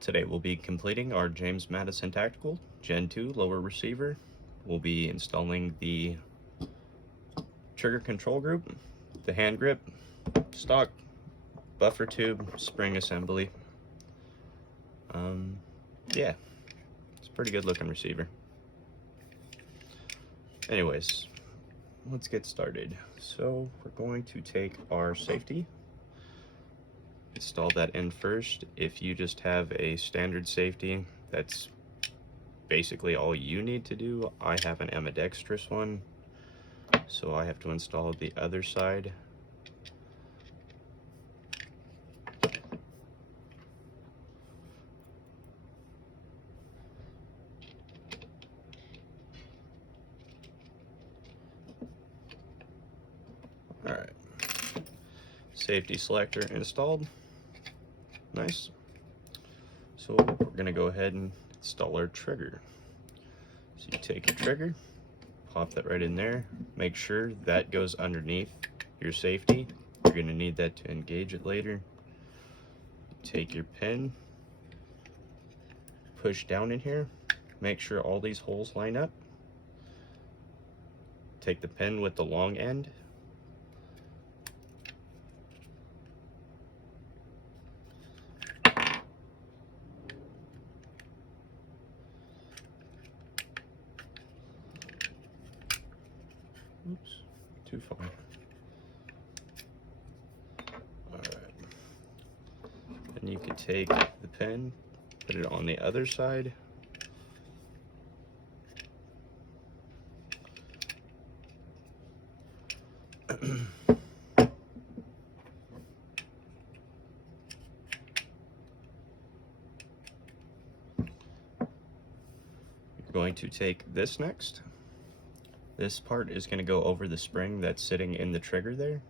Today we'll be completing our James Madison Tactical Gen 2 lower receiver. We'll be installing the trigger control group, the hand grip, stock, buffer tube, spring assembly. Yeah, it's a pretty good looking receiver. Anyways, let's get started. So we're going to take our safety, install that in first. If you just have a standard safety, that's basically all you need to do. I have an ambidextrous one, so I have to install the other side. All right, safety selector installed. Nice. So we're gonna go ahead and install our trigger. So you take your trigger, pop that right in there. Make sure that goes underneath your safety. You're gonna need that to engage it later. Take your pin, push down in here. Make sure all these holes line up. Take the pin with the long end. Oops, too far. Alright. And you can take the pin, put it on the other side. You're going to take this next. This part is going to go over the spring that's sitting in the trigger there.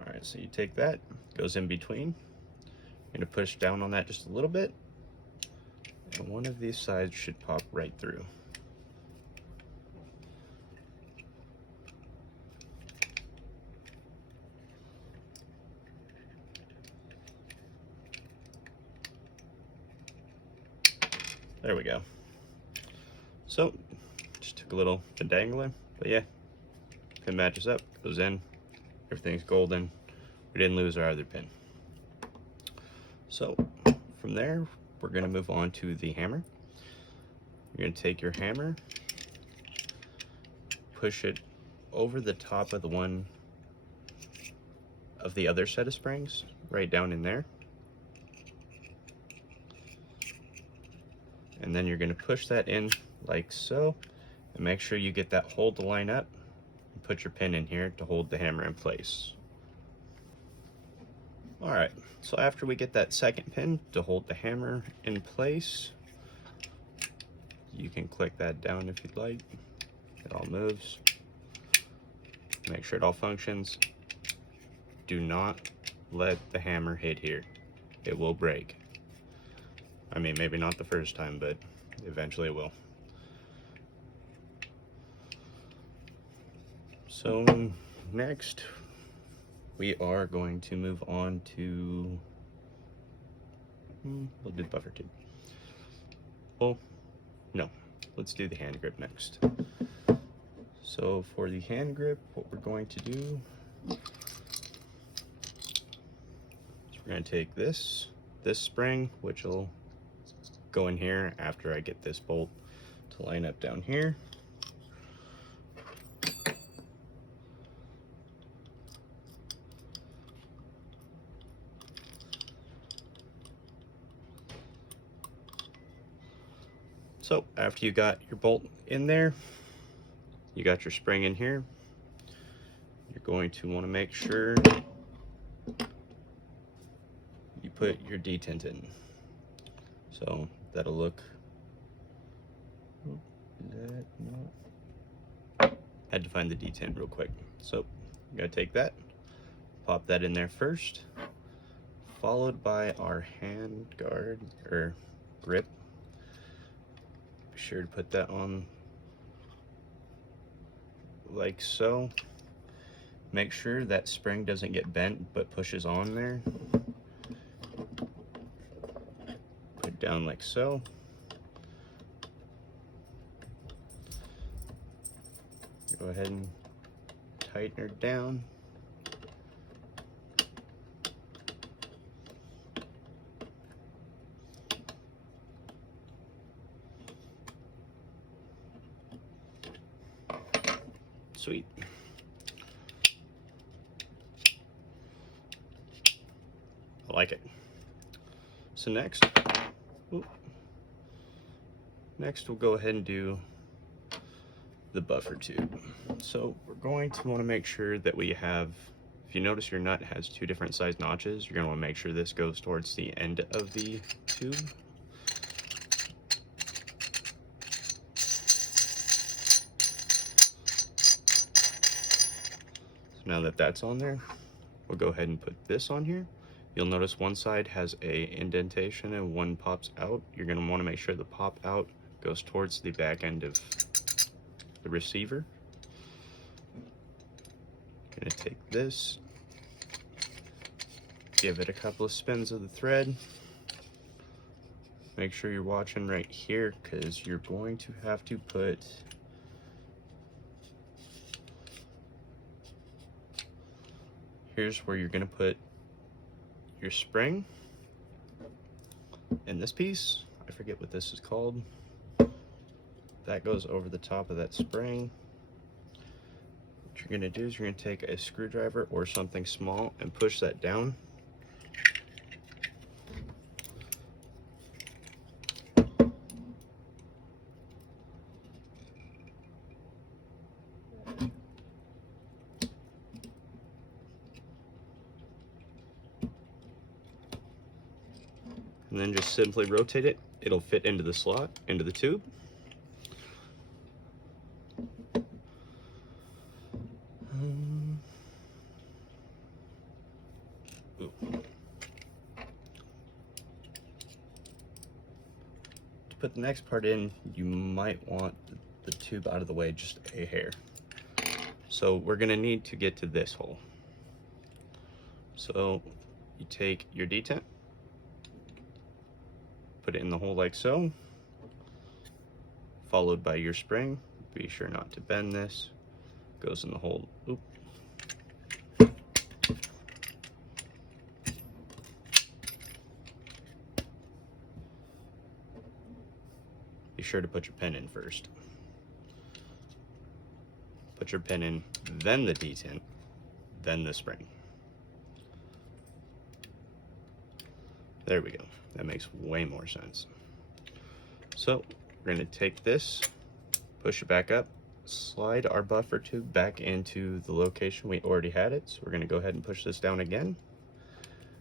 Alright, so you take that, goes in between. You're going to push down on that just a little bit, and one of these sides should pop right through. There we go. So, just took a little dangler, but yeah, pin matches up, goes in, everything's golden. We didn't lose our other pin. So, from there, we're gonna move on to the hammer. You're gonna take your hammer, push it over the top of the one of the other set of springs, right down in there. And then you're going to push that in like so, and make sure you get that hole to line up, and put your pin in here to hold the hammer in place. Alright, so after we get that second pin to hold the hammer in place, you can click that down if you'd like. It all moves. Make sure it all functions. Do not let the hammer hit here. It will break. I mean, maybe not the first time, but eventually it will. So next, we are going to move on to, we'll do the buffer tube. Well, no, let's do the hand grip next. So for the hand grip, what we're going to do is we're going to take this spring, which will go in here after I get this bolt to line up down here. So after you got your bolt in there, you got your spring in here, you're going to want to make sure you put your detent in. So that'll look, had to find the detent real quick. So you gotta take that, pop that in there first, followed by our hand guard, or grip. Be sure to put that on like so. Make sure that spring doesn't get bent but pushes on there. Put it down like so. Go ahead and tighten her down. Sweet. I like it. So next we'll go ahead and do the buffer tube. So we're going to want to make sure that we have, if you notice your nut has two different size notches, you're going to want to make sure this goes towards the end of the tube. So now that that's on there, we'll go ahead and put this on here. You'll notice one side has a indentation and one pops out. You're going to want to make sure the pop out goes towards the back end of the receiver. Going to take this, give it a couple of spins of the thread. Make sure you're watching right here because you're going to have to put here's where you're going to put your spring in this piece. I forget what this is called. That goes over the top of that spring. What you're going to do is you're going to take a screwdriver or something small and push that down. And then just simply rotate it. It'll fit into the slot, into the tube. To put the next part in, you might want the tube out of the way just a hair. So we're gonna need to get to this hole. So you take your detent, put it in the hole like so, followed by your spring. Be sure not to bend this. Goes in the hole. Oop. Be sure to put your pin in first. Put your pin in, then the detent, then the spring. There we go. That makes way more sense. So we're going to take this, push it back up, slide our buffer tube back into the location we already had it. So we're going to go ahead and push this down again,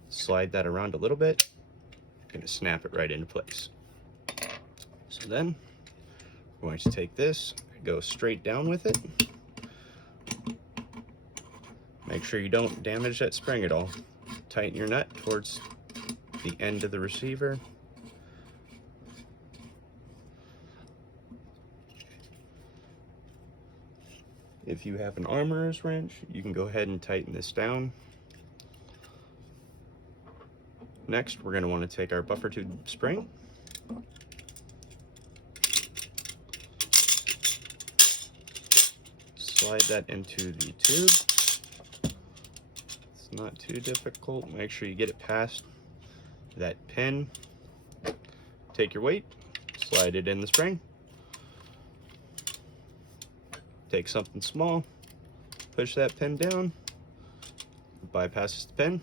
slide that around a little bit, going to snap it right into place. So then we're going to take this, go straight down with it. Make sure you don't damage that spring at all. Tighten your nut towards the end of the receiver. If you have an armorer's wrench, you can go ahead and tighten this down. Next, we're going to want to take our buffer tube spring, slide that into the tube. It's not too difficult. Make sure you get it past that pin. Take your weight, slide it in the spring. Take something small, push that pin down, bypasses the pin.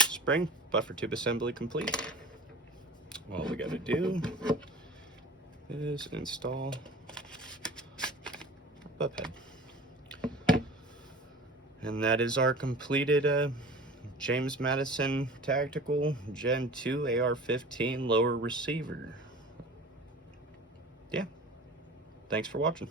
Spring, buffer tube assembly complete. All we got to do is install our butt head. And that is our completed James Madison Tactical Gen 2 AR-15 lower receiver. Yeah, thanks for watching.